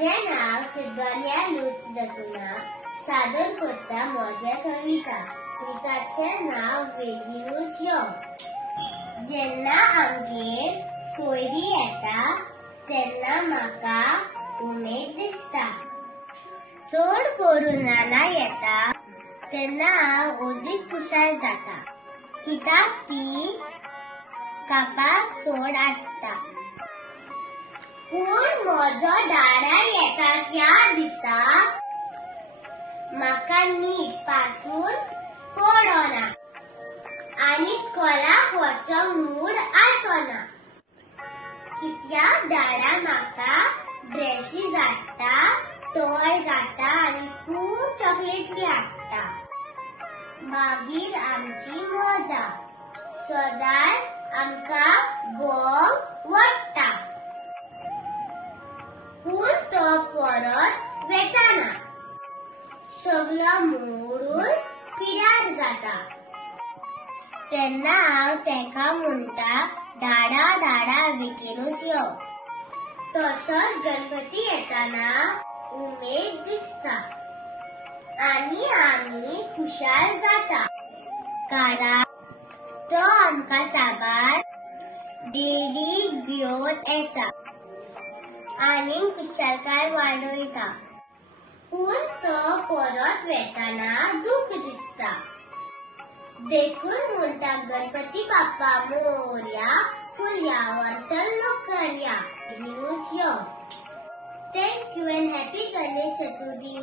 माझे नाव सिद्धोनिया लूच दकुना सादर करता म्हजे कविता. कविताचें नाव बेगीनूच यो. जेन्ना आमगेर सोयरी येता तेन्ना म्हाका उमेद दिसता. चड करून नाना येता तेन्ना हांव अदीक खुशाल जाता, कित्याक ती कापाक सोड हाडटा. पूण म्हजो डाडा येता त्या दिसा म्हाका नीट पासून पडना आनी स्कॉलाक वचोंक मूड आसना, कित्याक डाडा म्हाका ड्रेसीस हाडटा, टॉयज हाडटा आनी खूब चॉकलेटी हाडटा. मागीर आमची मजा सदांच आमकां भोंवंक व्हरता. पूण तो परत वेताना सगळो मूडूच पिड्यार जाता. तेन्ना हांव तेका म्हणटा, डाडा डाडा बेगीनूच यो. तसोच गणपती येताना उमेद दिसता आनी आमी खुशाल जाता, कारण तो आमकां साबार देडी घेवन येता आनी खुशालकाय वाडयता. पूण तो परत वेताना दूख दिसता. देखून म्हणटा गणपती बाप्पा मोरया, फुलया वर्सल करया, बेगीनूच यो. Thank you and happy Ganesh Chaturthi.